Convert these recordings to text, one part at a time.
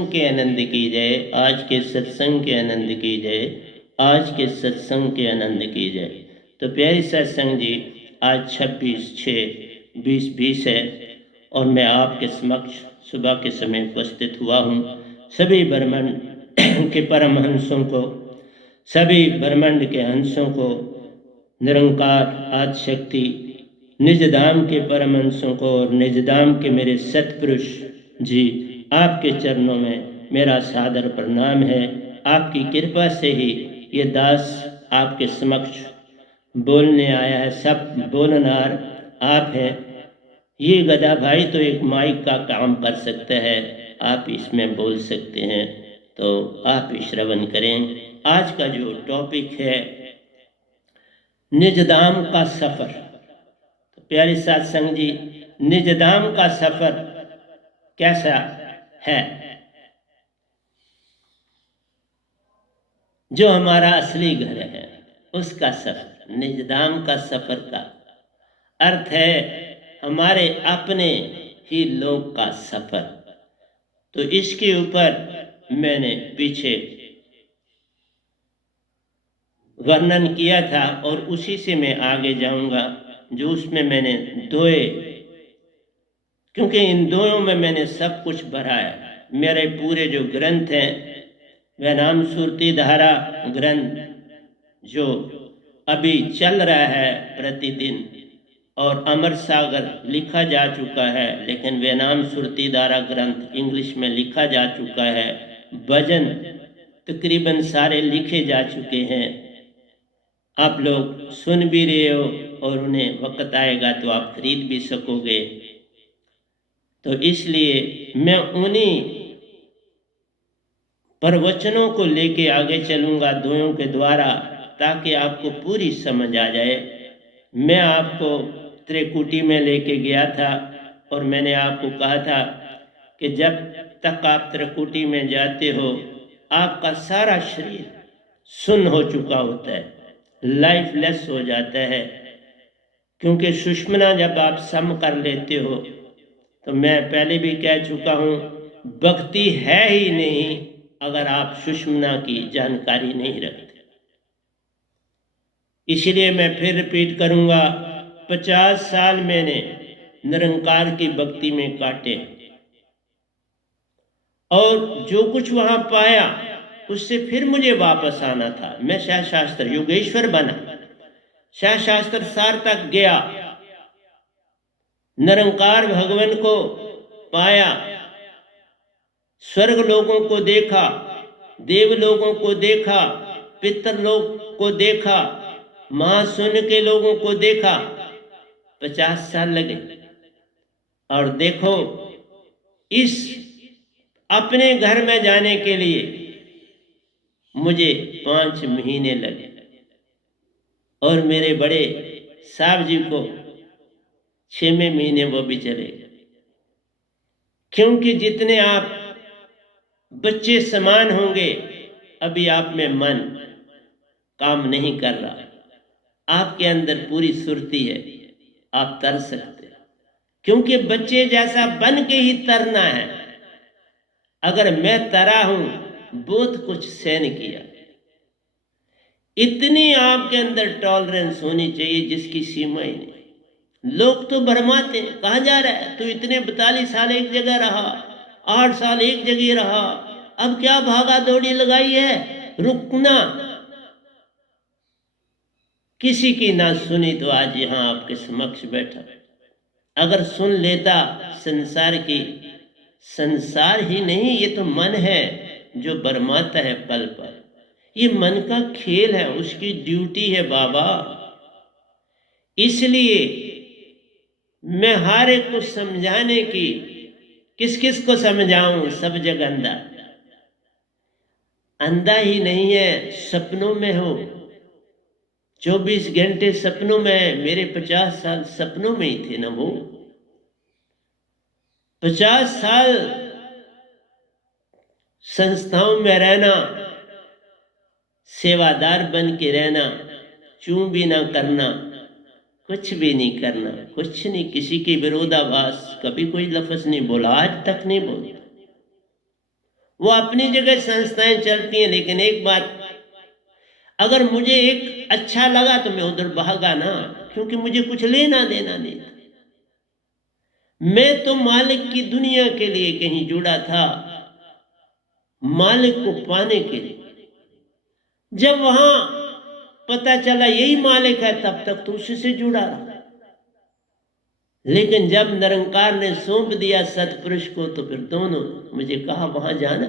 के आनंद की जय। आज के सत्संग के आनंद की जय। आज के सत्संग के आनंद की जय। तो प्यारी सत्संग जी, आज 26/6/2020 है और मैं आपके समक्ष सुबह के समय उपस्थित हुआ हूँ। सभी ब्रह्मांड के परमहंसों को, सभी ब्रह्मांड के हंसों को, निरंकार आदि शक्ति निज धाम के परमहंसों को और निज धाम के मेरे सतपुरुष जी, आपके चरणों में मेरा सादर प्रणाम है। आपकी कृपा से ही ये दास आपके समक्ष बोलने आया है। सब बोलनार आप हैं। ये गधा भाई तो एक माइक का काम कर सकता है, आप इसमें बोल सकते हैं, तो आप श्रवण करें। आज का जो टॉपिक है, निजधाम का सफर। तो प्यारे सत्संग जी, निजधाम का सफर कैसा है? जो हमारा असली घर है उसका सफर। निजधाम का सफर का अर्थ है हमारे अपने ही लोक का सफर। तो इसके ऊपर मैंने पीछे वर्णन किया था और उसी से मैं आगे जाऊंगा, जो उसमें मैंने दोए, क्योंकि इन दोयों में मैंने सब कुछ भरा है। मेरे पूरे जो ग्रंथ हैं, वह नाम सुरती धारा ग्रंथ जो अभी चल रहा है प्रतिदिन, और अमर सागर लिखा जा चुका है, लेकिन वे नाम सुरती धारा ग्रंथ इंग्लिश में लिखा जा चुका है। भजन तकरीबन सारे लिखे जा चुके हैं, आप लोग सुन भी रहे हो और उन्हें वक्त आएगा तो आप खरीद भी सकोगे। तो इसलिए मैं उन्हीं प्रवचनों को लेके आगे चलूंगा दोयों के द्वारा, ताकि आपको पूरी समझ आ जाए। मैं आपको त्रिकुटी में लेके गया था और मैंने आपको कहा था कि जब तक आप त्रिकुटी में जाते हो, आपका सारा शरीर सुन्न हो चुका होता है, लाइफलेस हो जाता है। क्योंकि सुषुम्ना जब आप सम कर लेते हो, तो मैं पहले भी कह चुका हूँ, भक्ति है ही नहीं अगर आप सुषुम्ना की जानकारी नहीं रखते। इसलिए मैं फिर रिपीट करूंगा, 50 साल मैंने निरंकार की भक्ति में काटे और जो कुछ वहां पाया उससे फिर मुझे वापस आना था। मैं शास्त्र योगेश्वर बना, शास्त्र सार तक गया, निरंकार भगवान को पाया, स्वर्ग लोगों को देखा, देव लोगों को देखा, पितृलोक को देखा, महाशून्य के लोगों को देखा। 50 साल लगे। और देखो, इस अपने घर में जाने के लिए मुझे 5 महीने लगे और मेरे बड़े साहब जी को 6वें महीने वो भी चले गए। क्योंकि जितने आप बच्चे समान होंगे, अभी आप में मन काम नहीं कर रहा, आपके अंदर पूरी सुरती है, आप तर सकते हैं। क्योंकि बच्चे जैसा बन के ही तरना है। अगर मैं तरा हूं, बहुत कुछ सहन किया, इतनी आपके अंदर टॉलरेंस होनी चाहिए जिसकी सीमा ही नहीं। लोग तो भरमाते, कहा जा रहा है तू इतने 42 साल एक जगह रहा, 8 साल एक जगह रहा, अब क्या भागा दौड़ी लगाई है, रुकना। किसी की ना सुनी तो आज यहां आपके समक्ष बैठा। अगर सुन लेता संसार की, संसार ही नहीं, ये तो मन है जो बरमाता है पल पल। ये मन का खेल है, उसकी ड्यूटी है बाबा। इसलिए मैं हर एक को समझाने की, किस किस को समझाऊं, सब जग अंधा। अंधा ही नहीं है, सपनों में हो, 24 घंटे सपनों में। मेरे 50 साल सपनों में ही थे ना वो। 50 साल संस्थाओं में रहना, सेवादार बन के रहना, चूं भी ना करना, कुछ भी नहीं करना, कुछ नहीं, किसी की विरोधाभास, कभी कोई लफ्ज नहीं बोला, आज तक नहीं बोलता। वो अपनी जगह संस्थाएं चलती हैं, लेकिन एक बात, अगर मुझे एक अच्छा लगा तो मैं उधर भागा ना, क्योंकि मुझे कुछ लेना देना नहीं था। मैं तो मालिक की दुनिया के लिए कहीं जुड़ा था, मालिक को पाने के लिए। जब वहां पता चला यही मालिक है, तब तक तो उसी से जुड़ा रहा। लेकिन जब निरंकार ने सौंप दिया सतपुरुष को, तो फिर दोनों मुझे कहा वहां जाना।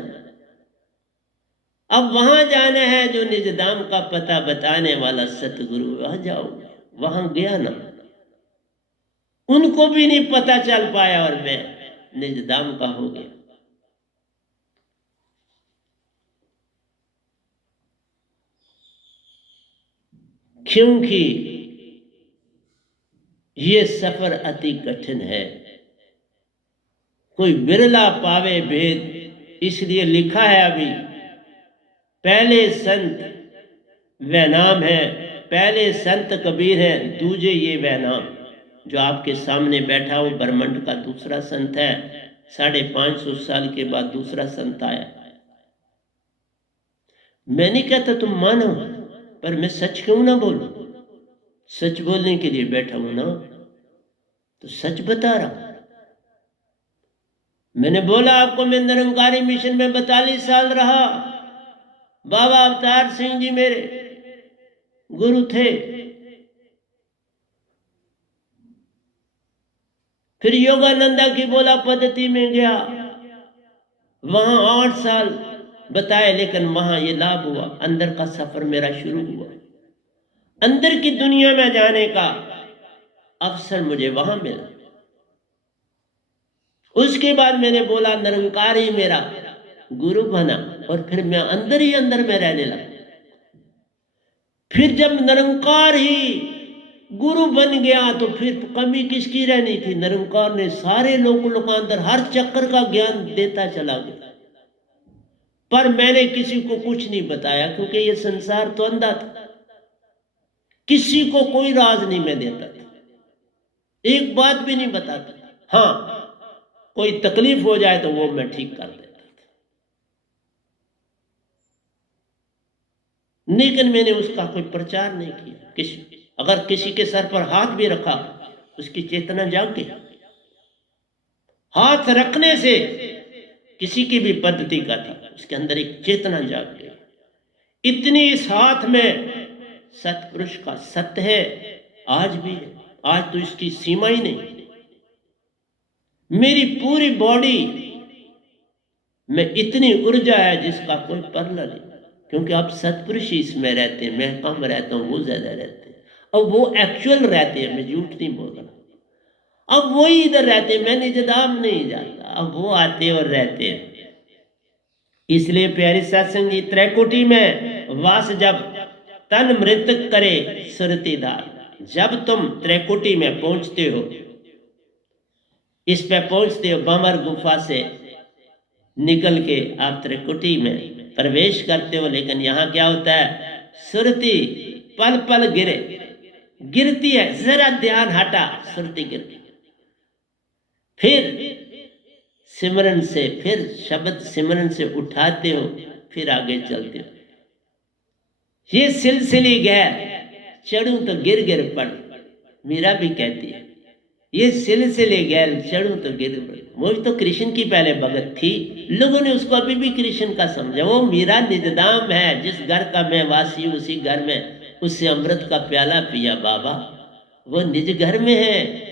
अब वहां जाना है जो निज धाम का पता बताने वाला सतगुरु, वहां जाओ। वहां गया ना, उनको भी नहीं पता चल पाया और मैं निज धाम का हो गया। क्योंकि ये सफर अति कठिन है, कोई बिरला पावे भेद। इसलिए लिखा है अभी, पहले संत वह नाम है, पहले संत कबीर है, दूजे ये वह नाम। जो आपके सामने बैठा हो ब्रह्मंड का दूसरा संत है। 550 साल के बाद दूसरा संत आया। मैं नहीं कहता तुम मानो, पर मैं सच क्यों ना बोलूं? सच बोलने के लिए बैठा हूं ना, तो सच बता रहा हूं। मैंने बोला आपको, मैं निरंकारी मिशन में 42 साल रहा। बाबा अवतार सिंह जी मेरे गुरु थे। फिर योगानंदा की बोला पद्धति में गया, वहां 8 साल बताए, लेकिन वहां ये लाभ हुआ, अंदर का सफर मेरा शुरू हुआ। अंदर की दुनिया में जाने का अवसर मुझे वहां मिला। उसके बाद मैंने बोला निरंकारी मेरा गुरु बना, और फिर मैं अंदर ही अंदर में रहने लगा। फिर जब निरंकार ही गुरु बन गया, तो फिर कमी किसकी रहनी थी? निरंकार ने सारे लोकांतर हर चक्कर का ज्ञान देता चला गया। पर मैंने किसी को कुछ नहीं बताया, क्योंकि ये संसार तो अंधा था। किसी को कोई राज नहीं मैं देता था, एक बात भी नहीं बताता था। हाँ, कोई तकलीफ हो जाए तो वो मैं ठीक कर देता था, लेकिन मैंने उसका कोई प्रचार नहीं किया। अगर किसी के सर पर हाथ भी रखा, उसकी चेतना जाग गई। हाथ रखने से किसी की भी पद्धति का था, उसके अंदर एक चेतना जाग गई। इतनी इस हाथ में सतपुरुष का सत्य है, आज भी है। आज तो इसकी सीमा ही नहीं। मेरी पूरी बॉडी में इतनी ऊर्जा है जिसका कोई परला नहीं, क्योंकि आप सतपुरुष ही इसमें रहते हैं। मैं कम रहता हूं, वो ज्यादा रहते हैं। अब वो एक्चुअल रहते हैं, मैं झूठ नहीं बोल रहा। अब वो ही इधर रहते हैं, मैं निज धाम नहीं जाता। अब वो आते और रहते हैं। इसलिए प्यारी सत्संग जी, त्रैकुटी में वास जब तन मृतक करे सुरति दार। जब तुम त्रैकुटी में पहुंचते हो, इस पे पहुंचते हो, बमर गुफा से निकल के आप त्रैकुटी में प्रवेश करते हो। लेकिन यहां क्या होता है? सुरति पल पल गिरती है, जरा ध्यान हटा, सुरति गिरती। फिर सिमरन से, फिर शब्द सिमरन से उठाते हो, फिर आगे चलते हो। ये सिलसिली गैर चढ़ू तो गिर गिर पड़, मीरा भी कहती है। ये सिलसिले गैर चढ़ू तो गिर पड़। वो तो कृष्ण की पहले भगत थी, लोगों ने उसको अभी भी कृष्ण का समझा। वो मीरा निजदाम है, जिस घर का मैं वासी हूं, उसी घर में उससे अमृत का प्याला पिया बाबा। वो निज घर में है।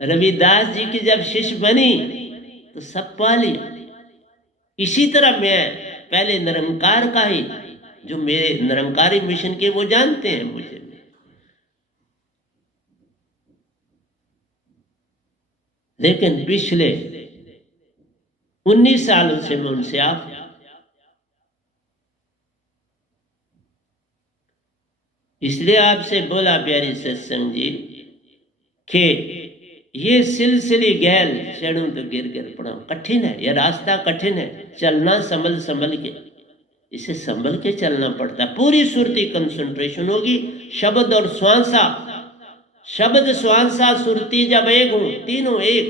रविदास जी की जब शिष्य बनी तो सब पा लिया। इसी तरह मैं पहले निरंकार का ही, जो मेरे निरंकारी मिशन के वो जानते हैं मुझे। लेकिन पिछले 19 सालों से मैं उनसे आप, इसलिए आपसे बोला प्यारी सत्संग जी कि ये सिलसिले गैल चढ़ू तो गिर गिर पड़ा। कठिन है, यह रास्ता कठिन है। चलना संभल संभल के, इसे संभल के चलना पड़ता है। पूरी सुरती कंसंट्रेशन होगी, शब्द और श्वासा, शब्द श्वासा सुरती जब एक हो, तीनों एक,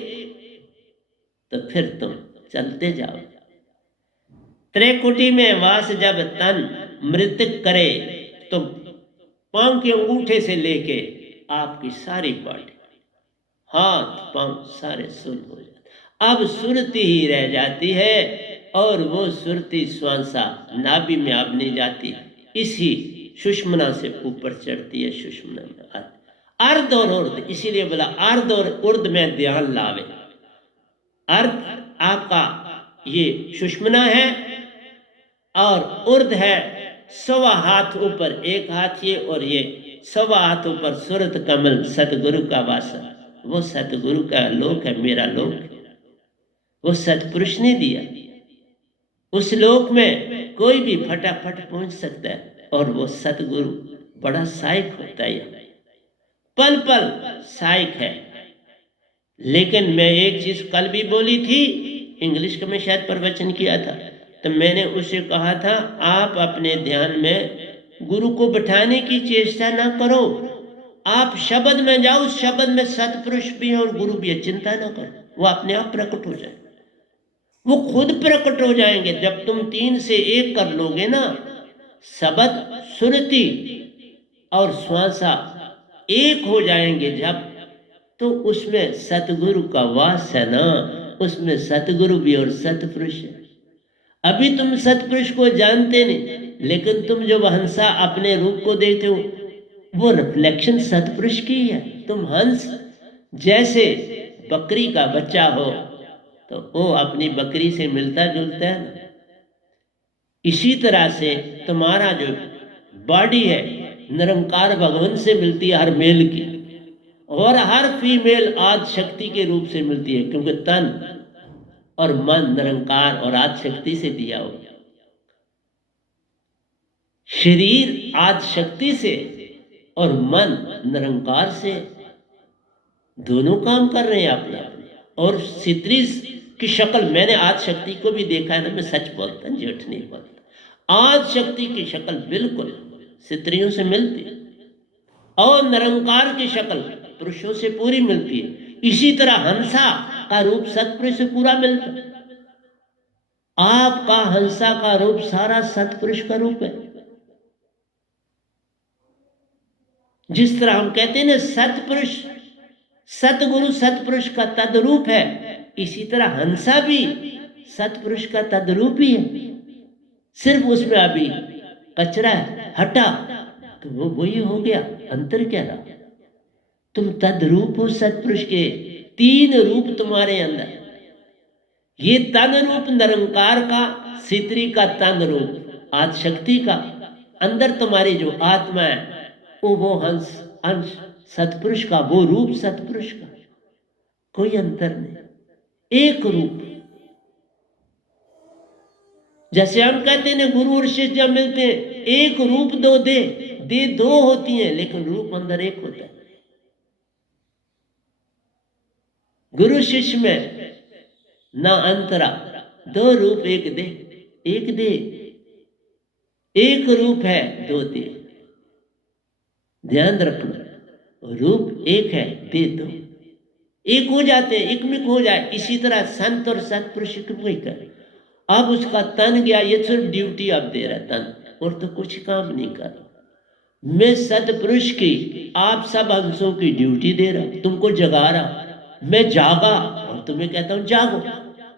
तो फिर तुम चलते जाओ। त्रैकुटी में वास जब तन मृतक करे, तो पांव के अंगूठे से लेके आपकी सारी बॉडी, हाथ पांव सारे सुन्न हो जाते। अब सुरती ही रह जाती है, और वो सुरती श्वासा नाभि में अब नहीं जाती, इसी सुषुम्ना से ऊपर चढ़ती है। सुषुम्ना में अर्ध और उर्ध, इसीलिए बोला अर्ध और उर्ध में ध्यान लावे। अर्ध आपका ये सुषुम्ना है, और उर्ध है सवा हाथ ऊपर, एक हाथ ये और ये सवा हाथ ऊपर सुरत कमल सतगुरु का वासन। वो सतगुरु का लोक है, मेरा लोक है, वो सतपुरुष ने दिया। उस लोक में कोई भी फटाफट पहुंच सकता है, और वो सतगुरु बड़ा सहायक होता है, पल पल सहायक है। लेकिन मैं एक चीज कल भी बोली थी, इंग्लिश का मैं शायद प्रवचन किया था, तो मैंने उसे कहा था, आप अपने ध्यान में गुरु को बिठाने की चेष्टा ना करो, आप शब्द में जाओ, उस शब्द में सतपुरुष भी है और गुरु भी है, चिंता ना करो, वो अपने आप प्रकट हो जाए, वो खुद प्रकट हो जाएंगे। जब तुम 3 से 1 कर लोगे ना, शब्द सुरति और श्वासा एक हो जाएंगे जब, तो उसमें सतगुरु का वास है ना, उसमें सतगुरु भी और सतपुरुष है। अभी तुम सतपुरुष को जानते नहीं, लेकिन तुम जब हंसा अपने रूप को देखते हो, वो रिफ्लेक्शन सतपुरुष की है। तुम हंस जैसे बकरी का बच्चा हो, तो वो अपनी बकरी से मिलता जुलता है ना, इसी तरह से तुम्हारा जो बॉडी है निरंकार भगवान से मिलती है, हर मेल की, और हर फीमेल आदि शक्ति के रूप से मिलती है, क्योंकि तन और मन निरंकार और आदि शक्ति से दिया हो। शरीर आदि शक्ति से और मन निरंकार से, दोनों काम कर रहे हैं अपने अपने। और सित्री की शक्ल, मैंने आदि शक्ति को भी देखा है ना, मैं सच बोलता हूं, झूठ नहीं बोलता। आदि शक्ति की शक्ल बिल्कुल स्त्रियों से मिलती है, और निरंकार की शक्ल पुरुषों से पूरी मिलती है। इसी तरह हंसा का रूप सतपुरुष से पूरा मिलता है। आपका हंसा का रूप सारा सतपुरुष का रूप है। जिस तरह हम कहते हैं ना, सतपुरुष सतगुरु सतपुरुष का तद्रूप है, इसी तरह हंसा भी सतपुरुष का तद्रूप ही है। सिर्फ उसमें अभी कचरा हटा, तो वो वही हो गया, अंतर क्या रहा? तुम तद्रूप हो सतपुरुष के, 3 रूप तुम्हारे अंदर। ये तन रूप निरंकार का, सित्री का तन रूप आदि शक्ति का, अंदर तुम्हारी जो आत्मा है वो हंस अंश सतपुरुष का, वो रूप सतपुरुष का, कोई अंतर नहीं, एक रूप। जैसे हम कहते हैं गुरु और शिष्य जब मिलते हैं, एक रूप दो दे 2 होती हैं, लेकिन रूप अंदर एक होता है। गुरु शिष्य में ना अंतरा, 2 रूप एक दे, एक रूप है 2 दे। ध्यान रखना, रूप एक है, दे 2, एक हो जाते हैं, एकमिक हो जाए। इसी तरह संत और सतपुरुष कर, अब उसका तन गया, ये सिर्फ ड्यूटी अब दे रहा तन, और तो कुछ काम नहीं कर। मैं सतपुरुष की, आप सब अंशों की ड्यूटी दे रहा हूं, तुमको जगा रहा। मैं जागा और तुम्हें कहता हूं जागो।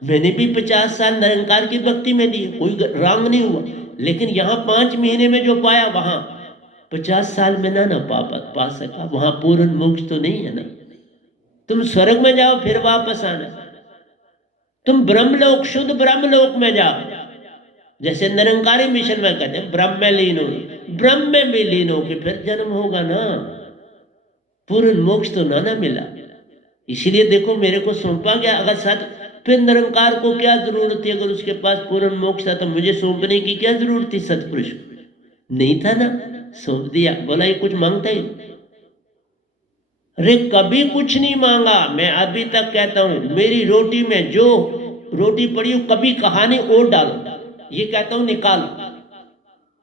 मैंने भी 50 साल निरंकार की भक्ति में दी, कोई रंग नहीं हुआ, लेकिन यहाँ 5 महीने में जो पाया, वहां 50 साल में ना पा सका। वहां पूर्ण मोक्ष तो नहीं है ना। तुम स्वर्ग में जाओ फिर वापस आना, तुम ब्रह्मलोक, शुद्ध ब्रह्मलोक में जाओ। जैसे निरंकारी मिशन में कहते हैं ब्रह्म में लीन हो, ब्रह्म में भी लीन हो के फिर जन्म होगा ना, पूर्ण मोक्ष तो ना मिला। इसीलिए देखो मेरे को सौंपा गया, अगर सत, फिर निरंकार को क्या जरूरत थी? अगर उसके पास पूर्ण मोक्ष था तो मुझे सौंपने की क्या जरूरत थी? सतपुरुष नहीं था ना, सौंप दिया। बोला ये कुछ मांगता ही? अरे कभी कुछ नहीं मांगा। मैं अभी तक कहता हूं, मेरी रोटी में जो रोटी पड़ी हो कभी कहानी और डालो, ये कहता हूं निकालो।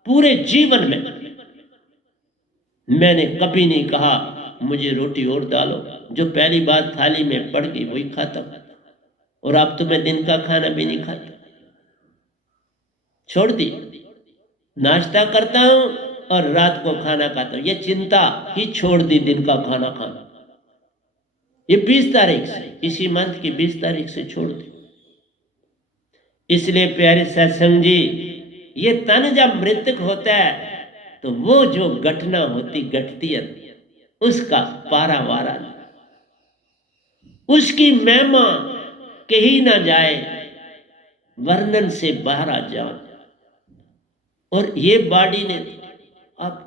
पूरे जीवन में मैंने कभी नहीं कहा मुझे रोटी और डालो। जो पहली बार थाली में पड़ गई वही खाता, और अब तो मैं दिन का खाना भी नहीं खाता। छोड़ दी। नाश्ता करता हूं और रात को खाना खाता हूं, ये चिंता ही छोड़ दी, दिन का खाना खाना। ये 20 तारीख से, इसी मंथ की 20 तारीख से छोड़ दी। इसलिए प्यारे सत्संग जी, ये तन जब मृतक होता है तो वो जो घटना होती घटती है उसका पारावारा नहीं, उसकी महिमा कही ना जाए, वर्णन से बाहर आ जाओ। और ये बॉडी ने अब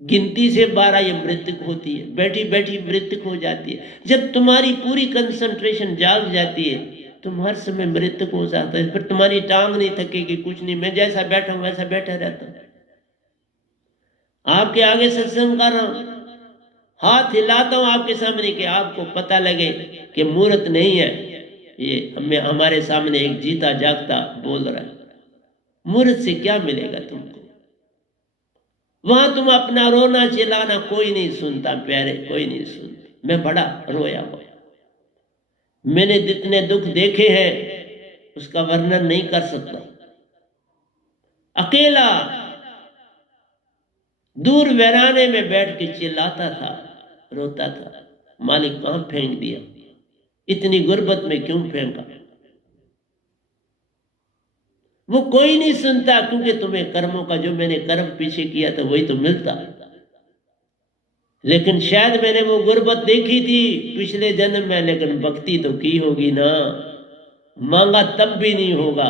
गिनती से 12 ये मृतक होती है, बैठी बैठी मृतक हो जाती है। जब तुम्हारी पूरी कंसंट्रेशन जाग जाती है तुम हर समय मृतक हो जाता है, फिर तुम्हारी टांग नहीं थकेगी, कुछ नहीं। मैं जैसा बैठा हूं वैसा बैठा रहता हूं, आपके आगे सत्संग कर रहा हूं, हाथ हिलाता हूं आपके सामने कि आपको पता लगे कि मूर्त नहीं है, ये हमें हमारे सामने एक जीता जागता बोल रहा है। मूर्त से क्या मिलेगा तुमको? वहां तुम अपना रोना चिल्लाना कोई नहीं सुनता प्यारे, कोई नहीं सुनता। मैं बड़ा रोया हुआ, मैंने जितने दुख देखे हैं उसका वर्णन नहीं कर सकता। अकेला दूर वीराने में बैठ के चिल्लाता था, रोता था, मालिक कहां फेंक दिया, इतनी गुर्बत में क्यों फेंका? वो कोई नहीं सुनता, क्योंकि तुम्हें कर्मों का, जो मैंने कर्म पीछे किया था वही तो मिलता। लेकिन शायद मैंने वो गुर्बत देखी थी पिछले जन्म में, लेकिन भक्ति तो की होगी ना। मांगा तब भी नहीं होगा,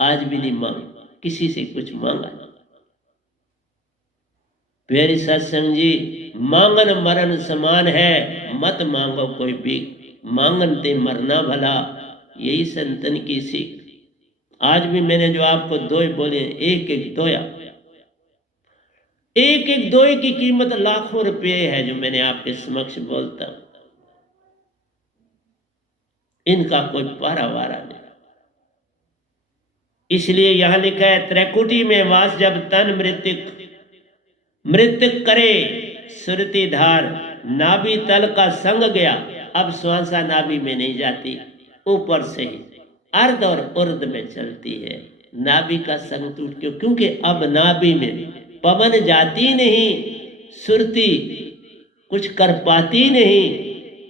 आज भी नहीं मांगा किसी से कुछ मांगा नहीं। प्यारे सत्संग जी, मांगन मरण समान है, मत मांगो कोई भी, मांगन ते मरना भला, यही संतन की सीख। आज भी मैंने जो आपको दोए बोले, एक एक दोया, एक एक दोए की कीमत लाखों रुपये है जो मैंने आपके समक्ष बोलता हूं, इनका कोई पारावारा नहीं। इसलिए यहां लिखा है, त्रैकुटी में वास जब तन मृतक, मृतक करे सुरती धार, नाभि तल का संग गया, अब श्वासा नाभि में नहीं जाती, ऊपर से अर्ध और उर्द में चलती है। नाभि का संग टूट क्यों? क्योंकि अब नाभि में पवन जाती नहीं, सुरती कुछ कर पाती नहीं।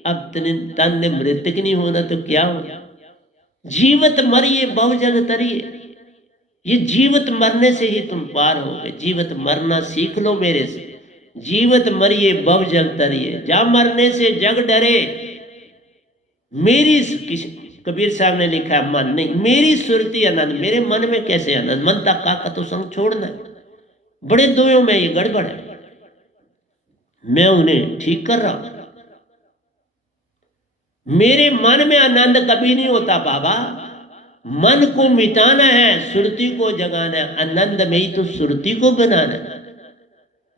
अब तन ने मृतक नहीं होना तो क्या हो? जीवत मरिए बहुजन तरिए, ये जीवत मरने से ही तुम पार हो गए। जीवत मरना सीख लो मेरे से। जीवत मरिए बहुजन तरिए, जा मरने से जग डरे, मेरी कबीर साहब ने लिखा है, मन नहीं मेरी सुरती आनंद, मेरे मन में कैसे आनंद? मन तक का तो संग छोड़ना है। बड़े दोयों में ये गड़बड़ है, मैं उन्हें ठीक कर रहा हूं। मेरे मन में आनंद कभी नहीं होता बाबा, मन को मिटाना है, सुरती को जगाना है। आनंद में ही तो सुरती को बनाना है।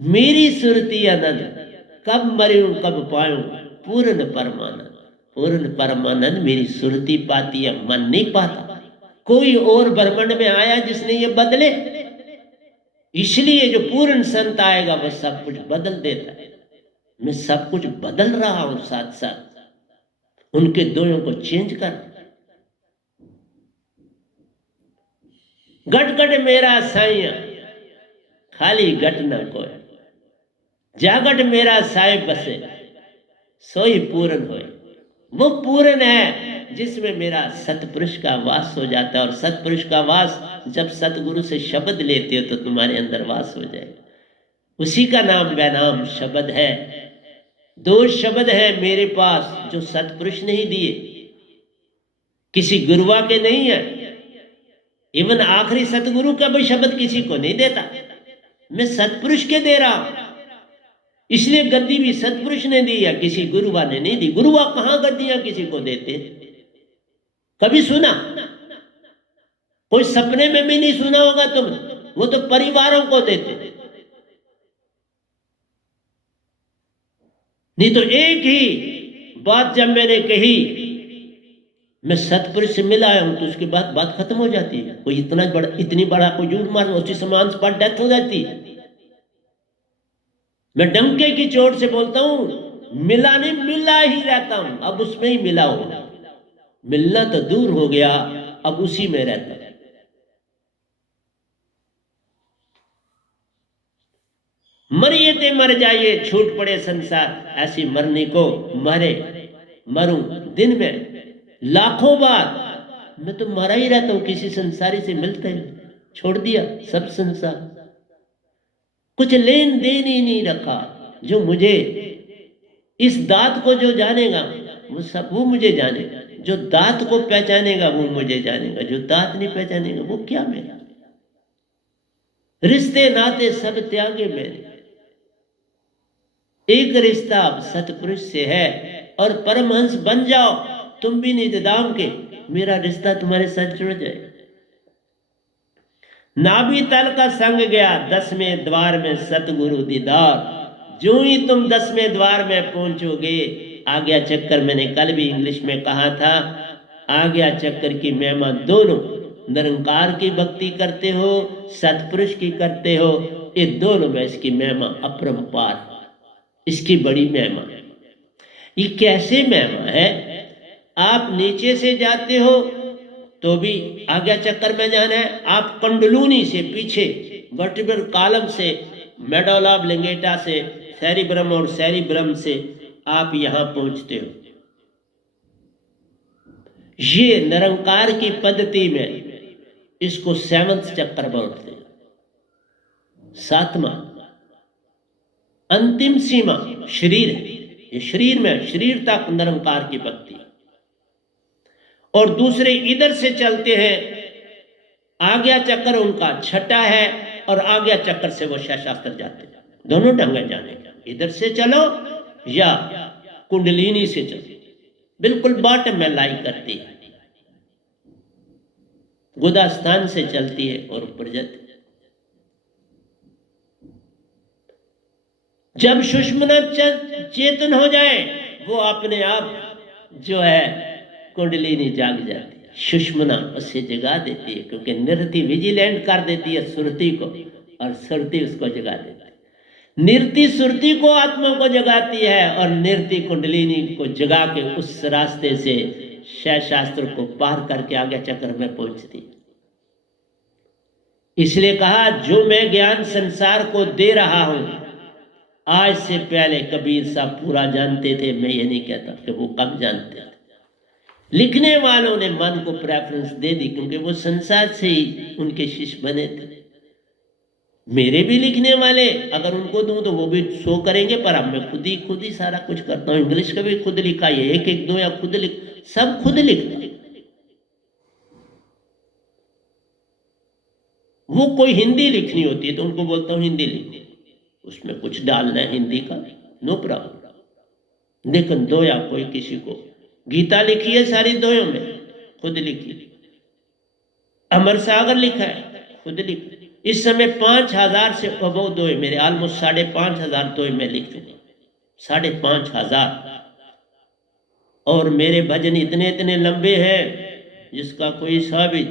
मेरी सुरती आनंद, कब मरूं कब पाऊं पूर्ण परमानंद। पूर्ण परमानंद मेरी सुरती पाती है, मन नहीं पाता। कोई और ब्रह्मांड में आया जिसने ये बदले? इसलिए जो पूर्ण संत आएगा वह सब कुछ बदल देता है। मैं सब कुछ बदल रहा हूं, साथ साथ उनके दोयों को चेंज कर। गट गट मेरा साइया, खाली गट न कोय, जागट मेरा साहिब बसे, सोई पूर्ण होए। वो पूर्ण है जिसमें मेरा सतपुरुष का वास हो जाता है। और सतपुरुष का वास जब सतगुरु से शब्द लेते हो तो तुम्हारे अंदर वास हो जाएगा। उसी का नाम वैनाम शब्द है। 2 शब्द है मेरे पास जो सतपुरुष नहीं दिए, किसी गुरुआ के नहीं है। इवन आखिरी सतगुरु का भी शब्द किसी को नहीं देता, मैं सतपुरुष के दे रहा हूं। इसलिए गद्दी भी सतपुरुष ने दी है, किसी गुरुआ ने नहीं दी। गुरुआ कहां गद्दियां किसी को देते? कभी सुना? कोई सपने में भी नहीं सुना होगा तुम, वो तो परिवारों को देते। नहीं तो एक ही बात जब मैंने कही मैं सतपुरुष से मिला हूं तो उसके बाद बात खत्म हो जाती है। कोई इतनी बड़ा कोई झूठ मार उसी समान पर डेथ हो जाती है। मैं डंके की चोट से बोलता हूं, मिला नहीं, मिला ही रहता हूं, अब उसमें ही मिला हूं। मिलना तो दूर हो गया, अब उसी में रहता है। मरिए ते मर जाइए, छूट पड़े संसार, ऐसी मरने को मरे मरूं दिन में लाखों बार। मैं तो मरा ही रहता हूं, किसी संसारी से मिलता ही नहीं। छोड़ दिया सब संसार, कुछ लेन देन ही नहीं रखा। जो मुझे इस दात को जो जानेगा वो मुझे जानेगा, जो दात को पहचानेगा वो मुझे जानेगा, जो दात नहीं पहचानेगा वो क्या मेरा। रिश्ते नाते सब त्यागे मेरे, एक रिश्ता सतपुरुष से है, और परमहंस बन जाओ तुम भी निजदाम के, मेरा रिश्ता तुम्हारे साथ जुड़ जाए। नाभि तल का संग गया 10वें द्वार में सतगुरु दीदार। जो ही तुम 10वें द्वार में पहुंचोगे, आ गया चक्कर। मैंने कल भी इंग्लिश में कहा था, आ गया चक्कर की महिमा दोनों, निरंकार की भक्ति करते हो, सतपुरुष की करते हो, ये दोनों में इसकी महिमा अपरंपार, इसकी बड़ी महिमा। ये कैसे महिमा है? आप नीचे से जाते हो तो भी आज्ञा चक्कर में जाना है, आप कंडलूनी से पीछे वर्टिब्रल कॉलम से, मेडोला ऑब्लिंगेटा से, सेरिब्रम और सेरिब्रम से आप यहां पहुंचते हो। ये निरंकार की पद्धति में इसको 7वां चक्कर बोलते हैं। 7वां अंतिम सीमा शरीर है। ये शरीर में, शरीर तक निरंकार की भक्ति। और दूसरे इधर से चलते हैं, आज्ञा चक्कर उनका छठा है, और आज्ञा चक्कर से वो शास्त्र जाते हैं। दोनों ढंग जाने का, इधर से चलो या कुंडलिनी से चलो, बिल्कुल बॉटम में लाई करती है, गुदा स्थान से चलती है और ऊपर जाती है। जब सुषुम्ना चेतन हो जाए, वो अपने आप जो है कुंडलिनी जाग जाती है, सुषुम्ना उससे जगा देती है, क्योंकि निरति विजिलेंट कर देती है सुरति को, और सुरति उसको जगा देती है। निरति सुरति को, आत्मा को जगाती है, और निरति कुंडलिनी को जगा के उस रास्ते से शास्त्र को पार करके आगे चक्र में पहुंचती है। इसलिए कहा, जो मैं ज्ञान संसार को दे रहा हूं, आज से पहले कबीर साहब पूरा जानते थे। मैं ये नहीं कहता कि वो कम जानते थे, लिखने वालों ने मन को प्रेफरेंस दे दी, क्योंकि वो संसार से ही उनके शिष्य बने थे। मेरे भी लिखने वाले अगर उनको दूं तो वो भी शो करेंगे, पर अब मैं खुद ही सारा कुछ करता हूं। इंग्लिश का भी खुद लिखा है, एक एक दो या खुद लिख, सब खुद लिखता। वो कोई हिंदी लिखनी होती है तो उनको बोलता हूं हिंदी लिखो, उसमें कुछ डालना है हिंदी का, नो प्रॉब्लम। लेकिन दोया कोई किसी को, गीता लिखी है सारी दोयों में, खुद लिखी। अमर सागर लिखा है, खुद लिखा। इस समय 5000 से अबव दोए मेरे, ऑलमोस्ट 5500 दोए मैं लिख चुका, 5500। और मेरे भजन इतने इतने लंबे हैं जिसका कोई हिसाब ही।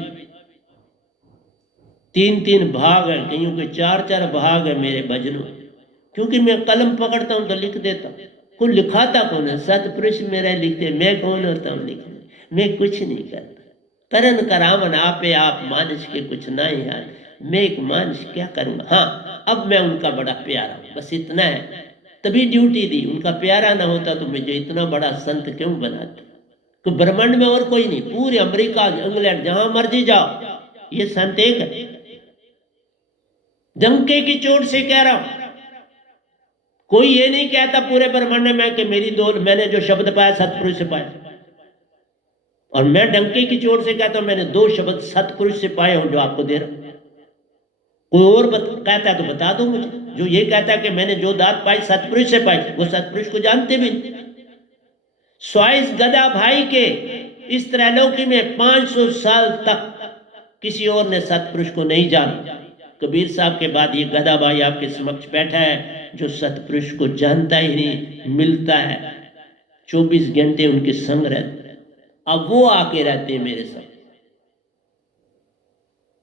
3-3 भाग है, कहीं के 4-4 भाग है मेरे भजनों, क्योंकि मैं कलम पकड़ता हूं तो लिख देता हूं। कोई लिखाता कौन है? सतपुरुष मेरे लिखते, मैं कौन होता हूं लिखने? मैं कुछ नहीं करता। तरन करावन आपे आप, मानुष के कुछ ना यार, मैं एक मानुष क्या करूंगा। हाँ, अब मैं उनका बड़ा प्यारा हूं, बस इतना है, तभी ड्यूटी दी। उनका प्यारा ना होता तो मुझे इतना बड़ा संत क्यों बनाता? तो ब्रह्मांड में और कोई नहीं, पूरे अमेरिका, इंग्लैंड, जहां मर्जी जाओ, ये संत एक है। डंके की चोट से कह रहा हूं, कोई ये नहीं कहता पूरे ब्रह्मांड में कि मेरी दो, मैंने जो शब्द पाया सतपुरुष से पाया। और मैं डंके की चोट से कहता हूं, मैंने 2 शब्द सतपुरुष से पाए हूं जो आपको दे रहा हूं। कोई और कहता है तो बता दो मुझे। जो ये कहता है कि मैंने जो दात पाई सतपुरुष से पाई, वो सतपुरुष को जानते भी नहीं। स्वाइस गदा भाई के इस त्रैलोकी में 500 साल तक किसी और ने सतपुरुष को नहीं जाना। कबीर साहब के बाद ये गदा भाई आपके समक्ष बैठा है जो सतपुरुष को जानता ही नहीं, मिलता है, 24 घंटे उनके संग रहते। अब वो आके रहते हैं मेरे साथ।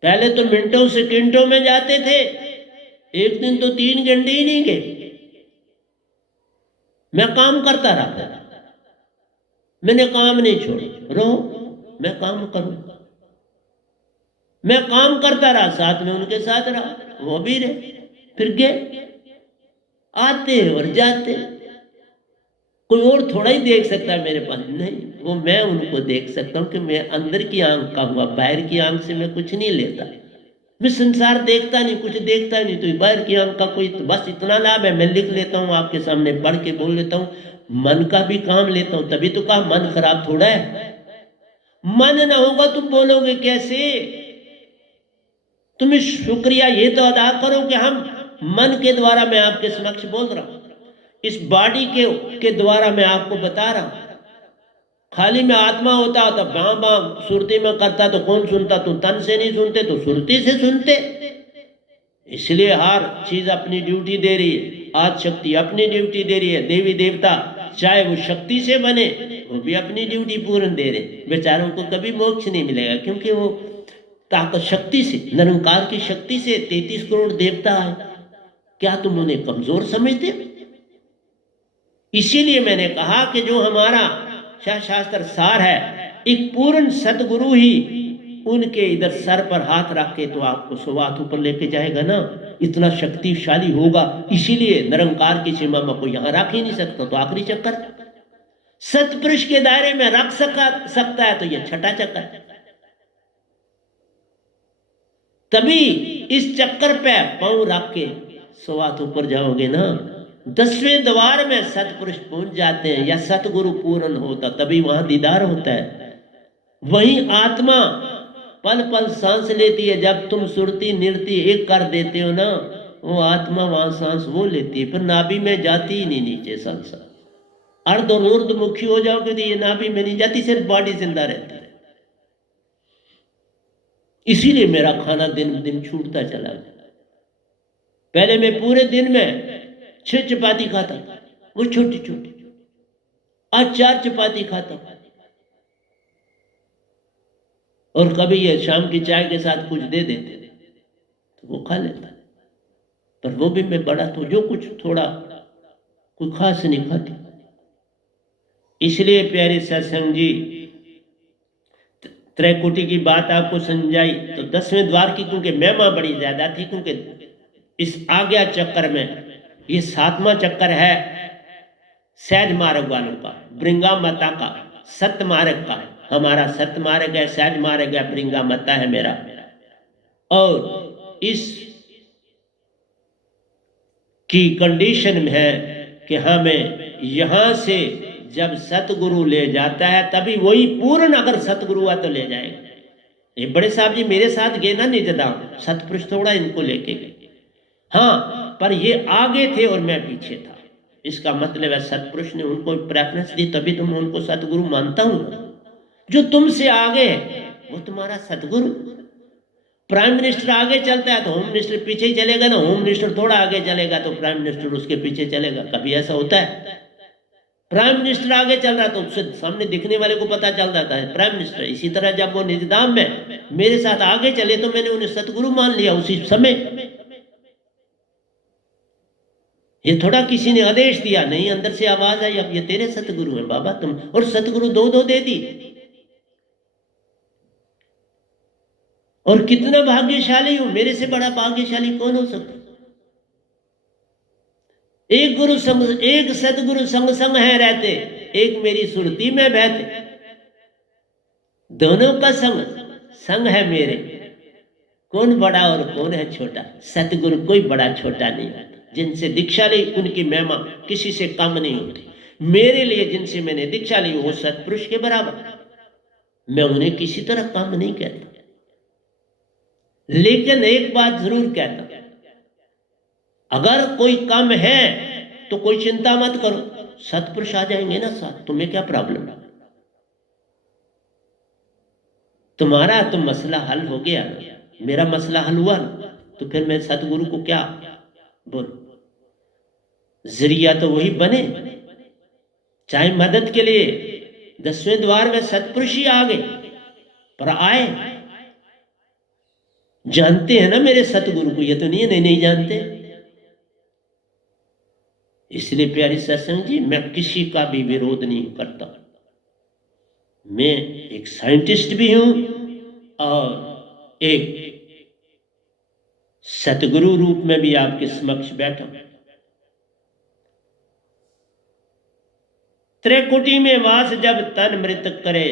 पहले तो मिनटों सेकंडों में जाते थे, एक दिन तो 3 घंटे ही नहीं गए। मैं काम करता रहा, मैंने काम नहीं छोड़ा। रहो, मैं काम करूंगा। मैं काम करता रहा, साथ में उनके साथ रहा, वो भी रहे, फिर गए। आते हैं और जाते हैं। कोई और थोड़ा ही देख सकता है मेरे पास, नहीं, वो मैं उनको देख सकता हूँ कि मैं अंदर की आंख का हुआ, बाहर की आंख से मैं कुछ नहीं लेता। मैं संसार देखता नहीं, कुछ देखता नहीं, तो बाहर की आंख का कोई तो बस इतना लाभ है, मैं लिख लेता हूँ आपके सामने, पढ़ के बोल लेता हूँ, मन का भी काम लेता हूँ। तभी तो कहा मन खराब थोड़ा है। मन ना होगा तुम बोलोगे कैसे? तुम्हें शुक्रिया ये तो अदा करो कि हम मन के द्वारा मैं आपके समक्ष बोल रहा हूं, इस बॉडी के द्वारा मैं आपको बता रहा हूं। खाली में आत्मा होता तो बां बां सुरती में करता तो कौन सुनता? तुम तन से नहीं सुनते तो सुरती से सुनते। इसलिए हर चीज अपनी ड्यूटी दे रही है। आज शक्ति अपनी ड्यूटी दे रही है, देवी देवता चाहे वो शक्ति से बने वो भी अपनी ड्यूटी पूर्ण दे रहे। बेचारों को कभी मोक्ष नहीं मिलेगा, क्योंकि वो ताकत शक्ति से, निरंकार की शक्ति से 33 करोड़ देवता है। क्या तुम उन्हें कमजोर समझते हो? इसीलिए मैंने कहा कि जो हमारा शास्त्र सार है, एक पूर्ण सतगुरु ही उनके इधर सर पर हाथ रख के तो आपको 100 हाथ ऊपर लेके जाएगा ना, इतना शक्तिशाली होगा। इसीलिए निरंकार की सीमा में कोई यहां रख ही नहीं सकता। तो आखिरी चक्कर सतपुरुष के दायरे में रख सकता है तो ये छठा चक्कर। तभी इस चक्कर पे पांव रख के 100 हाथ ऊपर जाओगे ना, 10वें द्वार में सतपुरुष पहुंच जाते हैं या सतगुरु पूर्ण होता, तभी वहां दीदार होता है। वही आत्मा पल पल सांस लेती है। जब तुम सुरती निरती एक कर देते हो ना, वो आत्मा वहां सांस वो लेती है, फिर नाभि में जाती ही नहीं नीचे संसार। अर्ध और ऊर्ध्वमुखी हो जाओगे तो ये नाभि में नहीं जाती, सिर्फ बॉडी जिंदा रहती है। इसीलिए मेरा खाना दिन दिन छूटता चला गया। पहले मैं पूरे दिन में 6 चपाती खाता, वो छोटी छोटी, आज 4 चपाती खाता। और कभी ये शाम की चाय के साथ कुछ दे देते तो वो खा लेता, पर वो भी मैं बड़ा तो जो कुछ थोड़ा कोई खास नहीं खाती। इसलिए प्यारे सत्संग जी, त्रैकुटी की बात आपको समझाई। तो 10वें द्वार की क्योंकि महिमा बड़ी ज्यादा थी, क्योंकि इस आज्ञा चक्कर में ये 7वां चक्कर है सहज मार्ग वालों का, ब्रिंगा माता का, सत्य मार्ग का। हमारा सत्य मार्ग है, सहज मार्ग है, ब्रिंगा माता है मेरा। और इस की कंडीशन में है कि हमें यहां से जब सतगुरु ले जाता है तभी वही पूर्ण, अगर सतगुरु हुआ तो ले जाएगा। ये बड़े साहब जी मेरे साथ गए ना निजधाम, सतपुरुष थोड़ा इनको लेके गए, हाँ, पर ये आगे थे और मैं पीछे था। इसका मतलब है सतपुरुष ने उनको प्रेफरेंस दी, तभी तो मैं उनको सतगुरु मानता हूं। जो तुमसे आगे है वो तुम्हारा सतगुरु। प्राइम मिनिस्टर आगे चलता है तो होम मिनिस्टर पीछे ही चलेगा ना, होम मिनिस्टर थोड़ा आगे चलेगा तो प्राइम मिनिस्टर उसके पीछे चलेगा। कभी ऐसा होता है? प्राइम मिनिस्टर आगे चल रहा तो उससे सामने दिखने वाले को पता चल जाता है प्राइम मिनिस्टर। इसी तरह जब वो निजधाम में मेरे साथ आगे चले तो मैंने उन्हें सतगुरु मान लिया उसी समय। ये थोड़ा किसी ने आदेश दिया, नहीं, अंदर से आवाज आई, अब ये तेरे सतगुरु हैं बाबा तुम। और सतगुरु 2-2 दे दी। और कितना भाग्यशाली हूं, मेरे से बड़ा भाग्यशाली कौन हो सकता? एक गुरु संग, एक सतगुरु संग संग है रहते, एक मेरी सुरती में बहते, दोनों का संग संग है मेरे। कौन बड़ा और कौन है छोटा? सतगुरु कोई बड़ा छोटा नहीं होता। जिनसे दीक्षा ली उनकी महिमा किसी से कम नहीं होती। मेरे लिए जिनसे मैंने दीक्षा ली वो सतपुरुष के बराबर, मैं उन्हें किसी तरह कम नहीं कहता। लेकिन एक बात जरूर कहता, अगर कोई कम है तो कोई चिंता मत करो, सतपुरुष आ जाएंगे ना साथ, तुम्हें क्या प्रॉब्लम है? तुम्हारा तो मसला हल हो गया, मेरा मसला हल हुआ ना, तो फिर मैं सतगुरु को क्या बोलूं? जरिया तो वही बने। चाहे मदद के लिए 10वें द्वार में सतपुरुष ही आ गए, पर आए जानते हैं ना मेरे सतगुरु को, ये तो नहीं है नहीं जानते। इसलिए प्यारी सत्संग जी, मैं किसी का भी विरोध नहीं करता। मैं एक साइंटिस्ट भी हूं और एक सतगुरु रूप में भी आपके समक्ष बैठा हूं। त्रिकुटी में वास जब तन मृत करे,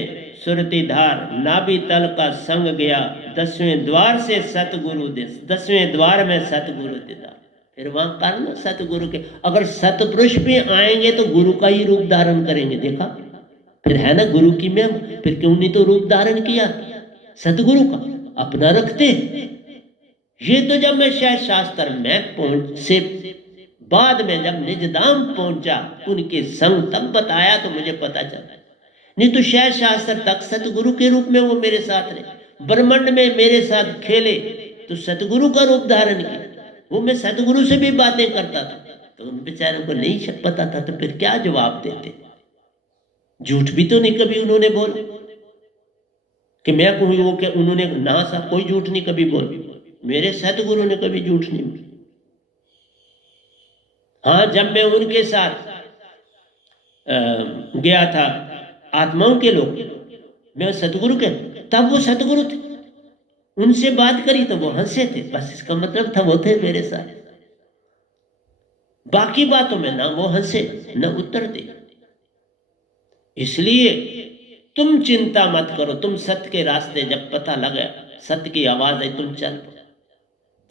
सुरती धार नाभि तल का संग गया, 10वें द्वार से सतगुरु दे, 10वें द्वार में सतगुरु दीदार। फिर वहां करना सतगुरु के, अगर सतपुरुष भी आएंगे तो गुरु का ही रूप धारण करेंगे। देखा फिर है ना गुरु की महिमा, फिर क्यों नहीं तो रूप धारण किया सतगुरु का, अपना रखते। ये तो जब मैं शायद शास्त्र में पहुंच से बाद में जब निजधाम पहुंचा उनके संग तब बताया तो मुझे पता चला, नहीं तो शायद शास्त्र तक सतगुरु के रूप में वो मेरे साथ रहे, ब्रह्मांड में मेरे साथ खेले तो सतगुरु का रूप धारण किया। वो मैं सतगुरु से भी बातें करता था तो उन बेचारों को नहीं पता था, तो फिर क्या जवाब देते। झूठ भी तो नहीं कभी उन्होंने बोला कि मैं कहूँ वो क्या, उन्होंने ना सा कोई झूठ नहीं कभी बोल, मेरे सतगुरु ने कभी झूठ नहीं बोला। हाँ, जब मैं उनके साथ गया था आत्माओं के लोग, मैं सतगुरु के, तब वो सतगुरु थे, उनसे बात करी तो वो हंसे थे, बस इसका मतलब था वो थे मेरे साथ। बाकी बातों में ना वो हंसे न उत्तर दे। इसलिए तुम चिंता मत करो, तुम सत्य के रास्ते जब पता लगे, सत्य की आवाज है, तुम चल पड़ो,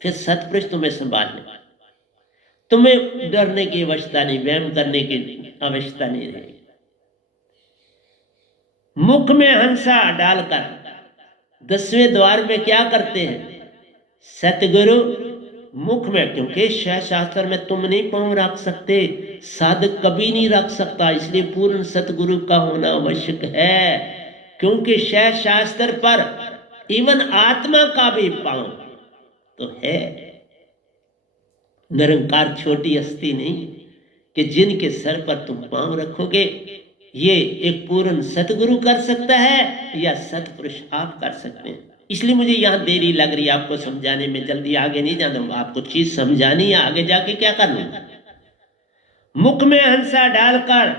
फिर सतपुरुष तुम्हें संभाल ले, तुम्हें डरने की अवस्था नहीं, वहम करने की अवस्था नहीं रहेगी। मुख में हंसा डालकर 10वें द्वार में क्या करते हैं सतगुरु मुख में, क्योंकि शास्त्र में तुम नहीं पांव रख सकते, साधक कभी नहीं रख सकता, इसलिए पूर्ण सतगुरु का होना आवश्यक है। क्योंकि शास्त्र पर इवन आत्मा का भी पांव तो है, निरंकार छोटी हस्ती नहीं कि जिनके सर पर तुम पांव रखोगे। ये एक पूर्ण सतगुरु कर सकता है या सतपुरुष आप कर सकते हैं। इसलिए मुझे यहाँ देरी लग रही है आपको समझाने में, जल्दी आगे नहीं जाना, आपको चीज समझानी है, आगे जाके क्या करना। मुख में हंसा डालकर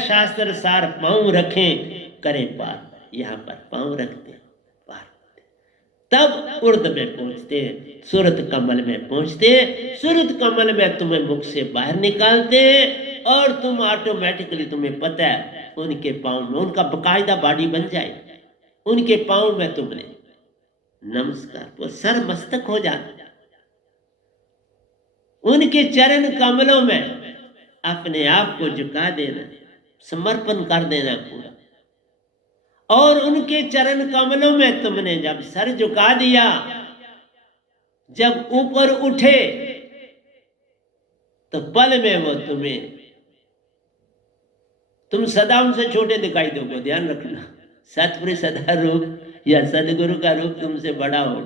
शास्त्र सार पांव रखें, करें पार, यहाँ पर पांव रखते पार, तब उर्द में पहुंचते, सूरत कमल में पहुंचते, सूरत कमल में तुम्हें मुख से बाहर निकालते और तुम ऑटोमेटिकली, तुम्हें पता है उनके पांव में, उनका बकायदा बॉडी बन जाए, उनके पांव में तुमने नमस्कार, वो सर मस्तक हो जाता, उनके चरण कमलों में अपने आप को झुका देना, समर्पण कर देना पूरा। और उनके चरण कमलों में तुमने जब सर झुका दिया, जब ऊपर उठे तो पल में वो तुम सदा उनसे छोटे दिखाई दोगे, ध्यान रखना। सतपुरुष सदा रूप या सदगुरु का रूप तुमसे बड़ा हो,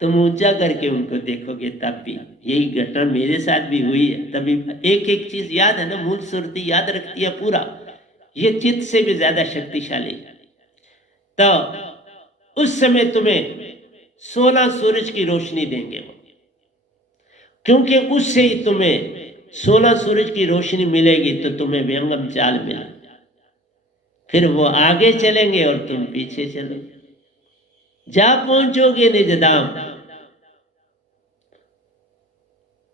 तुम ऊंचा करके उनको देखोगे तब भी। यही घटना मेरे साथ भी हुई है, तभी एक एक चीज याद है ना, मूल सुरती याद रखती है पूरा, ये चित्त से भी ज्यादा शक्तिशाली। तो उस समय तुम्हें 16 सूरज की रोशनी देंगे वो, क्योंकि उससे ही तुम्हें 16 सूरज की रोशनी मिलेगी तो तुम्हें व्यंगम चाल मिलेगी, फिर वो आगे चलेंगे और तुम पीछे चलोगे, जा पहुंचोगे निजधाम।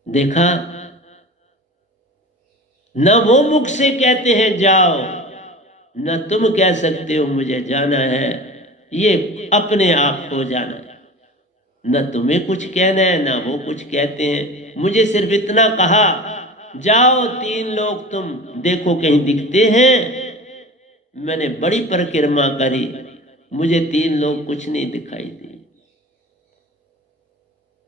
देखा न वो मुख से कहते हैं जाओ, न तुम कह सकते हो मुझे जाना है, ये अपने आप हो जाना है। न तुम्हें कुछ कहना है ना वो कुछ कहते हैं, मुझे सिर्फ इतना कहा जाओ 3 लोग तुम देखो कहीं दिखते हैं। मैंने बड़ी परिक्रमा करी, मुझे 3 लोग कुछ नहीं दिखाई दिए,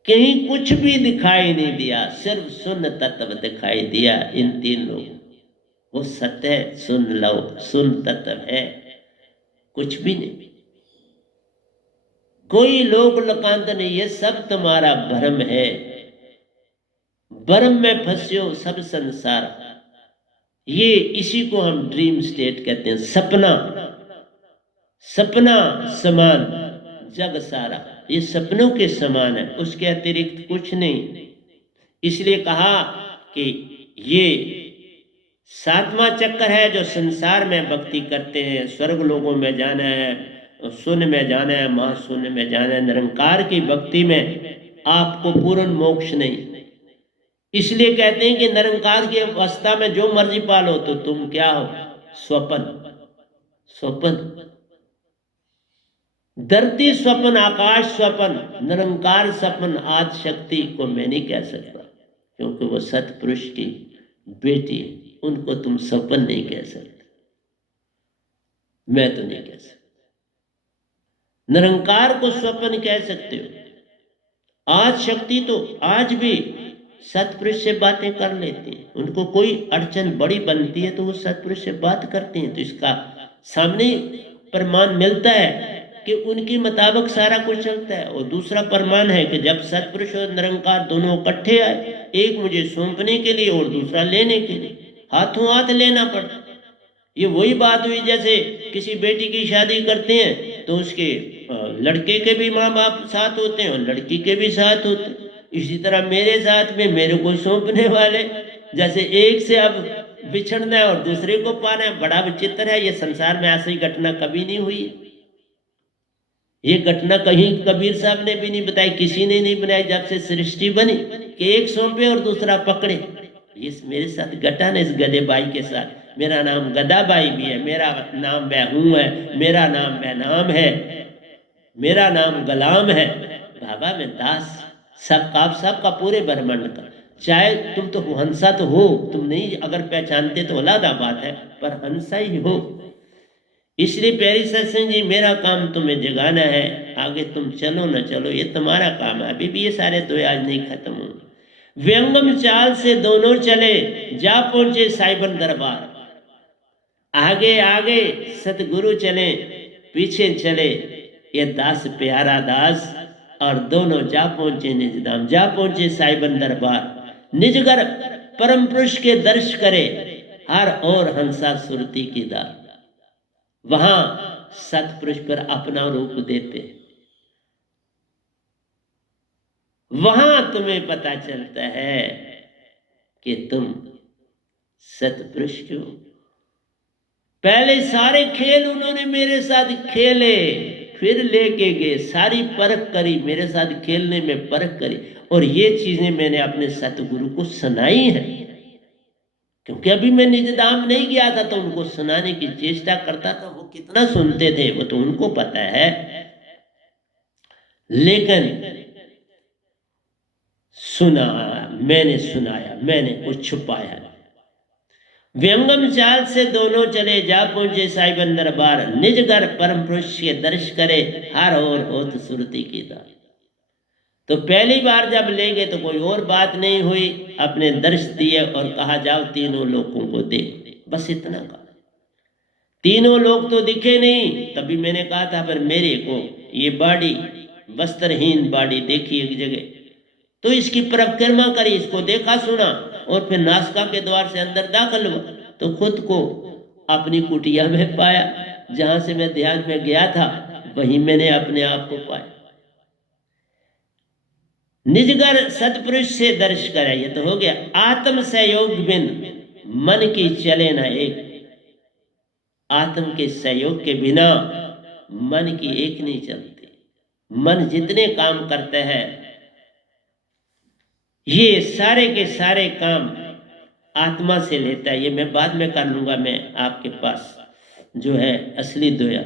कहीं कुछ भी दिखाई नहीं दिया, सिर्फ शून्य तत्व दिखाई दिया इन 3 लोगों। वो सत्य है, सुन लो, शून्य तत्व है, कुछ भी नहीं, कोई लोक लोकांत नहीं, ये सब तुम्हारा भ्रम है, भ्रम में फंसे हो सब संसार। ये इसी को हम ड्रीम स्टेट कहते हैं, सपना, सपना समान जग सारा, ये सपनों के समान है, उसके अतिरिक्त कुछ नहीं। इसलिए कहा कि ये 7वां चक्कर है जो संसार में भक्ति करते हैं, स्वर्ग लोगों में जाना है, शून्य में जाना है, महाशून्य में जाना है, निरंकार की भक्ति में आपको पूर्ण मोक्ष नहीं, इसलिए कहते हैं कि निरंकार की अवस्था में जो मर्जी पालो तो तुम क्या हो, स्वप्न। स्वप्न, धरती स्वप्न, आकाश स्वप्न, निरंकार स्वप्न, आज शक्ति को मैं नहीं कह सकता क्योंकि वो सतपुरुष की बेटी है, उनको तुम स्वप्न नहीं कह सकते, मैं तो नहीं कह सकता। निरंकार को स्वप्न कह सकते हो। आज शक्ति तो आज भी सतपुरुष से बातें कर लेते हैं, उनको कोई अड़चन बड़ी बनती है तो वो सतपुरुष से बात करते हैं, तो इसका सामने प्रमाण मिलता है कि उनके मुताबिक सारा कुछ चलता है। और दूसरा प्रमाण है कि जब सतपुरुष और निरंकार दोनों इकट्ठे आए, एक मुझे सौंपने के लिए और दूसरा लेने के लिए, हाथों हाथ लेना पड़ता। ये वही बात हुई जैसे किसी बेटी की शादी करते हैं तो उसके लड़के के भी माँ बाप साथ होते हैं और लड़की के भी साथ होते हैं। इसी तरह मेरे साथ में मेरे को सौंपने वाले, जैसे एक से अब बिछड़ना है और दूसरे को पाना है। बड़ा विचित्र है, ये संसार में ऐसी घटना कभी नहीं हुई। ये घटना कहीं कबीर साहब ने भी नहीं बताई, किसी ने नहीं बनाई जब से सृष्टि बनी कि एक सौंपे और दूसरा पकड़े। ये मेरे साथ घटा ना, इस गधे बाई के साथ। मेरा नाम गदाबाई भी है, मेरा नाम मैं हूं है, मेरा नाम मैं नाम है, मेरा नाम गुलाम है। बाबा मैं दास, सबका पूरे ब्रह्मांड का। चाहे तुम तो हंसा तो हो, तुम नहीं अगर पहचानते तो अलग बात है, पर हंसा ही हो। इसलिए प्यारी सत्संग जी, मेरा काम तुम्हें जगाना है, आगे तुम चलो ना चलो ये तुम्हारा काम है। अभी भी ये सारे दो आज नहीं खत्म होंगे। व्यंगम चाल से दोनों चले, जा पहुंचे साइबन दरबार। आगे आगे सतगुरु चले, पीछे चले ये दास प्यारा दास, और दोनों जा पहुंचे निज धाम, जा पहुंचे साइबन दरबार। निज घर परम पुरुष के दर्श करे, हर और हंसा सुरती की दार। वहां सतपुरुष पर अपना रूप देते, वहां तुम्हें पता चलता है कि तुम सतपुरुष क्यों। पहले सारे खेल उन्होंने मेरे साथ खेले, फिर लेके गए, सारी परख करी, मेरे साथ खेलने में परख करी, और ये चीजें मैंने अपने सतगुरु को सुनाई है। क्योंकि अभी मैं निज धाम नहीं गया था तो उनको सुनाने की चेष्टा करता था, वो कितना सुनते थे वो तो उनको पता है, लेकिन सुना, मैंने सुनाया, मैंने कुछ छुपाया। व्यंगम चाल से दोनों चले, जा पहुंचे साइबन दरबार। निज घर परम पुरुष के दर्श करे, हर और होत सुरती की दार। तो पहली बार जब ले गए तो कोई और बात नहीं हुई, अपने दर्श दिए और कहा जाओ तीनों लोगों को देख, बस इतना कहा। तीनों लोग तो दिखे नहीं, तभी मैंने कहा था पर मेरे को ये बाड़ी, वस्त्रहीन बाड़ी देखी एक जगह, तो इसकी परिक्रमा करी, इसको देखा सुना, और फिर नासिका के द्वार से अंदर दाखिल हुआ तो खुद को अपनी कुटिया में पाया। जहां से मैं ध्यान में गया था वहीं मैंने अपने आप को पाया। निजगर सतपुरुष से दर्श करे, ये तो हो गया। आत्म सहयोग बिन मन की चले ना एक, आत्म के सहयोग के बिना मन की एक नहीं चलती। मन जितने काम करते हैं, ये सारे के सारे काम आत्मा से लेता है। ये मैं बाद में कर लूंगा, मैं आपके पास जो है असली दोया।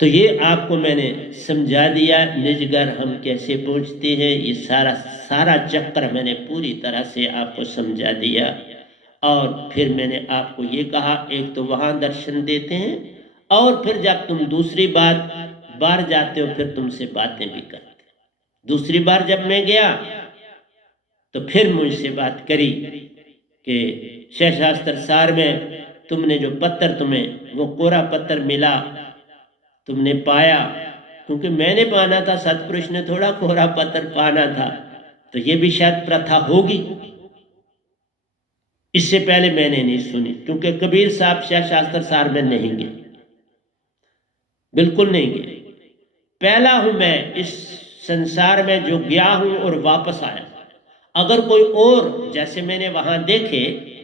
तो ये आपको मैंने समझा दिया, निजगर हम कैसे पहुंचते हैं, ये सारा चक्कर मैंने पूरी तरह से आपको समझा दिया। और फिर मैंने आपको ये कहा, एक तो वहां दर्शन देते हैं, और फिर जब तुम दूसरी बार जाते हो फिर तुमसे बातें भी करते। दूसरी बार जब मैं गया तो फिर मुझसे बात करी कि सहस्त्र सार में तुमने जो पत्थर, तुम्हें वो कोरा पत्थर मिला, तुमने पाया, क्योंकि मैंने पाना था, सतपुरुष ने थोड़ा कोरा पत्थर पाना था, तो ये भी शायद प्रथा होगी। इससे पहले मैंने नहीं सुनी, क्योंकि कबीर साहब शास्त्र सार में नहीं गए, बिल्कुल नहीं गए। पहला हूं मैं इस संसार में जो गया हूं और वापस आया। अगर कोई और, जैसे मैंने वहां देखे,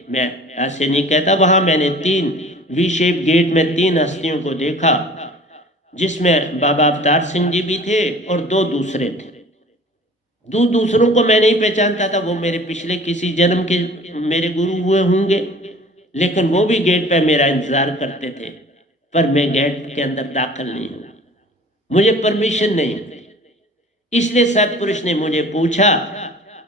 मैं ऐसे नहीं कहता, वहां मैंने 3 वी शेप गेट में 3 हस्तियों को देखा, जिसमें बाबा अवतार सिंह जी भी थे और 2 दूसरे थे। दूसरों को मैं नहीं पहचानता था, वो मेरे पिछले किसी जन्म के मेरे गुरु हुए होंगे, लेकिन वो भी गेट पे मेरा इंतजार करते थे, पर मैं गेट के अंदर दाखिल नहीं हुआ, मुझे परमिशन नहीं मिली। इसलिए सतपुरुष ने मुझे पूछा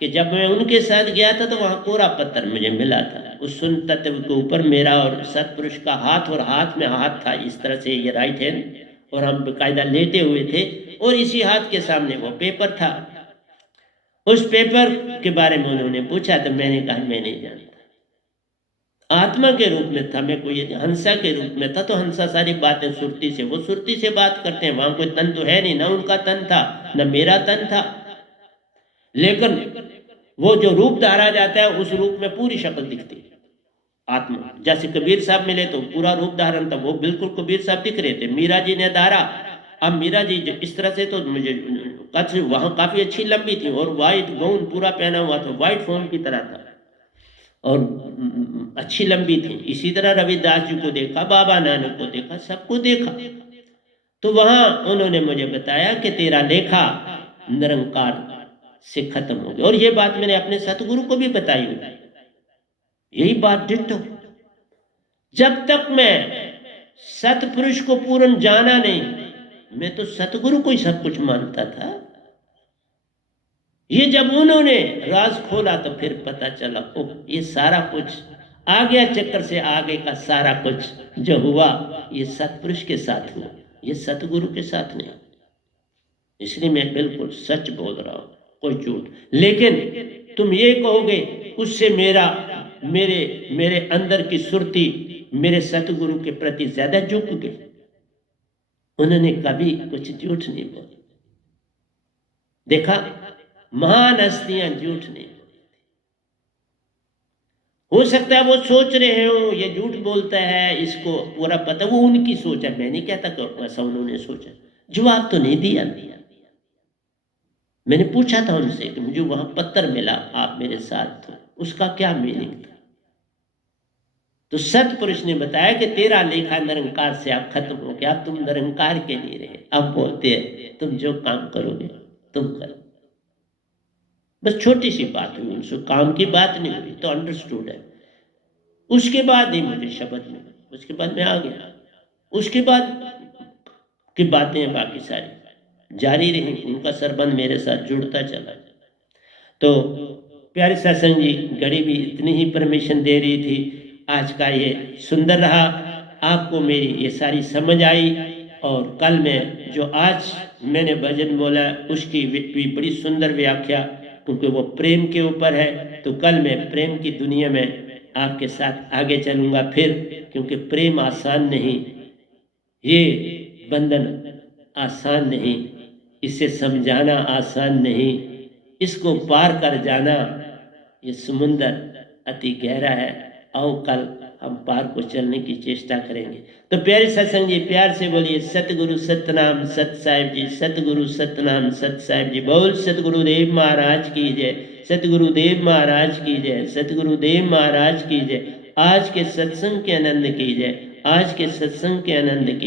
कि जब मैं उनके साथ गया था तो वहाँ कोरा पत्थर मुझे मिला था, उस सुन तत्व के ऊपर मेरा और सतपुरुष का हाथ, और हाथ में हाथ था इस तरह से, ये राइट हैंड, और हम बेकायदा लेटे हुए थे, और इसी हाथ के सामने वो पेपर था। उस पेपर के बारे में उन्होंने पूछा तो मैंने कहा मैं नहीं जानता। आत्मा के रूप में था मैं, कोई हंसा के रूप में था, तो हंसा सारी बातें सुरती से, वो सुरती से बात करते हैं, वहां कोई तन तो है नहीं, ना उनका तन था ना मेरा तन था, लेकिन वो जो रूप धारा जाता है उस रूप में पूरी शक्ल दिखती है आत्मा। जैसे कबीर साहब मिले तो पूरा रूप धारण था, वो बिल्कुल कबीर साहब दिख रहे थे। मीरा जी ने धारा, अब मीरा जी इस तरह से, तो मुझे कच्छ वहां काफी अच्छी लंबी थी, और व्हाइट गाउन पूरा पहना हुआ था, व्हाइट फोम की तरह था, और अच्छी लंबी थी। इसी तरह रविदास जी को देखा, बाबा नानक को देखा, सबको देखा। तो वहां उन्होंने मुझे बताया कि तेरा लेखा निरंकार से खत्म हो गया, और ये बात मैंने अपने सतगुरु को भी बताई हुई, यही बात डिट्टो। जब तक मैं सतपुरुष को पूर्ण जाना नहीं, मैं तो सतगुरु को ही सब कुछ मानता था। ये जब उन्होंने राज खोला तो फिर पता चला, ओह ये सारा कुछ आ गया, चक्कर से आगे का सारा कुछ जो हुआ ये सतपुरुष के साथ हुआ, ये सतगुरु के साथ नहीं। इसलिए मैं बिल्कुल सच बोल रहा हूं, कोई झूठ। लेकिन तुम ये कहोगे उससे मेरे अंदर की सुरती मेरे सतगुरु के प्रति ज्यादा झुक गई। उन्होंने कभी कुछ झूठ नहीं बोली। देखा, महान हस्तियां झूठ नहीं बोलती। हो सकता है वो सोच रहे हो ये झूठ बोलता है, इसको पूरा पता, वो उनकी सोच है, मैं नहीं कहता कि ऐसा उन्होंने सोचा। जवाब तो नहीं दिया। मैंने पूछा था उनसे कि मुझे वहां पत्थर मिला, आप मेरे साथ थे, उसका क्या मीनिंग था? तो सतपुरुष ने बताया कि तेरा लेखा निरंकार से अब खत्म हो गया, अब तुम निरंकार के नहीं रहे। अब बोलते हैं तुम जो काम करोगे तुम करो। बस छोटी सी बात हुई उनसे, काम की बात नहीं हुई, तो अंडरस्टूड है। उसके बाद ही मुझे शब्द मिला, उसके बाद मैं आ गया। उसके बाद की बातें बाकी सारी जारी रही, उनका सरबंध मेरे साथ जुड़ता चला। तो प्यारे सत्संग जी, घड़ी भी इतनी ही परमिशन दे रही थी। आज का ये सुंदर रहा, आपको मेरी ये सारी समझ आई। और कल में जो आज मैंने भजन बोला उसकी भी बड़ी सुंदर व्याख्या, क्योंकि वो प्रेम के ऊपर है। तो कल मैं प्रेम की दुनिया में आपके साथ आगे चलूँगा फिर, क्योंकि प्रेम आसान नहीं, ये बंधन आसान नहीं, इसे समझाना आसान नहीं, इसको पार कर जाना ये समुंदर अति गहरा है। आओ कल हम पार को चलने की चेष्टा करेंगे। तो प्यारे सत्संग जी, प्यार से बोलिए सतगुरु सतनाम सत साहिब जी, सतगुरु सतनाम सत साहिब जी। बोल सतगुरुदेव महाराज की जय, सतगुरुदेव महाराज की जय, सतगुरुदेव महाराज की जय। आज के सत्संग के आनंद की जय, आज के सत्संग के आनंद की